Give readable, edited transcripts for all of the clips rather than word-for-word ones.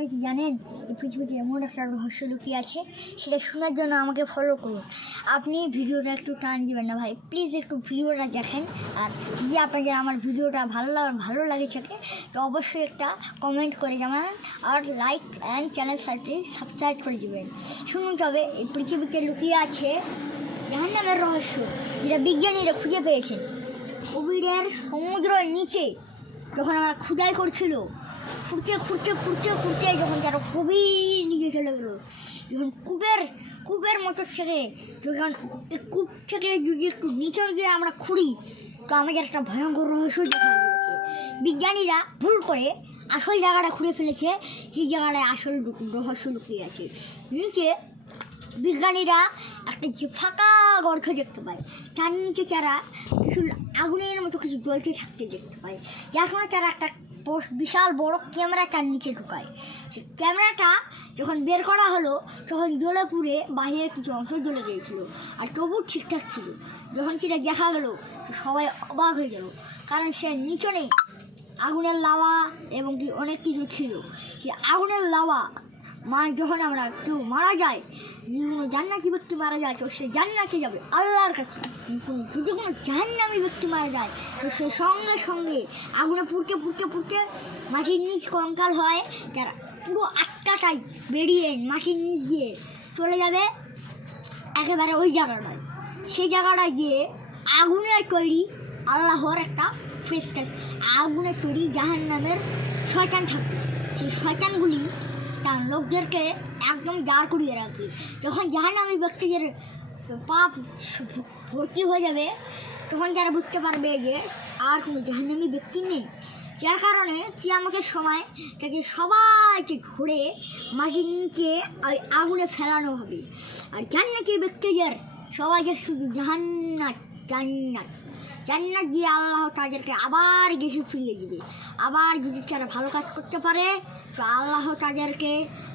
আপনি কি জানেন এই পৃথিবীতে এমন একটা রহস্য লুকিয়ে আছে? সেটা শোনার জন্য আমাকে ফলো করুন। আপনি ভিডিওটা একটু টান দিবেন না ভাই, প্লিজ একটু ভিডিওটা দেখেন। আর যদি আপনাদের আমার ভিডিওটা ভালো লাগে থাকে তো অবশ্যই একটা কমেন্ট করে জানান আর লাইক অ্যান্ড চ্যানেল সাবস্ক্রাইব করে দেবেন। শুনুন, তবে এই পৃথিবীতে লুকিয়ে আছে জাহান্নামের রহস্য, যেটা বিজ্ঞানীরা খুঁজে পেয়েছেন। কোভিডের সমুদ্রের নিচে যখন আমরা খুদাই করছিল, খুঁড়তে যখন যারা গভীর নিচে চলে গেলো, যখন কূপের মতো থেকে যখন কূপ থেকে যদি একটু নিচে গিয়ে আমরা খুঁড়ি, তো আমাদের একটা ভয়ঙ্কর রহস্য দেখা গিয়েছে। বিজ্ঞানীরা ভুল করে আসল জায়গাটা খুঁড়ে ফেলেছে, সেই জায়গাটায় আসল রহস্য লুকিয়ে আছে। নিচে বিজ্ঞানীরা একটা যে ফাঁকা গর্ত দেখতে পায়, তার নিচে তারা কিছু আগুনের মতো কিছু জ্বলতে থাকতে দেখতে পায়, যার কারণে তারা একটা বিশাল বড় ক্যামেরা তার নিচে ঢুকায়। সে ক্যামেরাটা যখন বের করা হলো তখন জ্বলে পুড়ে বাইরের কিছু অংশ জ্বলে গিয়েছিল, আর তবু ঠিকঠাক ছিল। যখন সেটা দেখা গেলো সবাই অবাক হয়ে গেল, কারণ সে নিচে নেই আগুনের লাভা এবং কি অনেক কিছু ছিল। সে আগুনের লাভা যখন আমরা কেউ মারা যায়, কোনো জান্নাতি ব্যক্তি মারা যায় তো সে জান্নাতে যাবে আল্লাহর কাছে। যদি কোনো জাহান্নামী ব্যক্তি মারা যায় তো সে সঙ্গে সঙ্গে আগুনে পুড়তে মাটির নিচ কঙ্কাল হয়, যারা পুরো আটকাটাই বেরিয়ে মাটির নিচ দিয়ে চলে যাবে একেবারে ওই জায়গাটায়। সেই জায়গাটায় গিয়ে আগুনের তৈরি আল্লাহর একটা ফেরেশতা, আগুনের তৈরি জাহান্নামের শয়তান থাকবে। সেই শয়তানগুলি তার লোকদেরকে একদম দাঁড় করিয়ে রাখবে। যখন জাহান্নামী ব্যক্তিদের পাপ ভর্তি হয়ে যাবে তখন যারা বুঝতে পারবে যে আর কোনো জাহান্নামী ব্যক্তি নেই, যার কারণে কিয়ামতের সময় তাকে সবাইকে ঘুরে মাটির নিচে আগুনে ফেলানো হবে। আর জান্নাতি ব্যক্তিদের সবাইকে শুধু জান্নাত দিয়ে আল্লাহ তাদেরকে আবার গেছে ফিরিয়ে দিবে। আবার যদি তারা ভালো কাজ করতে পারে তো আল্লাহ তাদেরকে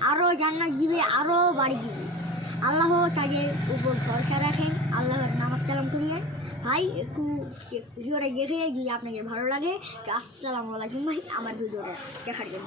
আরও জান্নাত দিবে, আরও বাড়ি দিবে। আল্লাহ তাদের উপর ভরসা রাখেন, আল্লাহর নামাজ কালাম করিয়েন। ভাই একটু ভিডিওটা দেখে যদি আপনাদের ভালো লাগে তো আসসালামু আলাইকুম ভাই, আমার ভিডিওটা দেখার জন্য।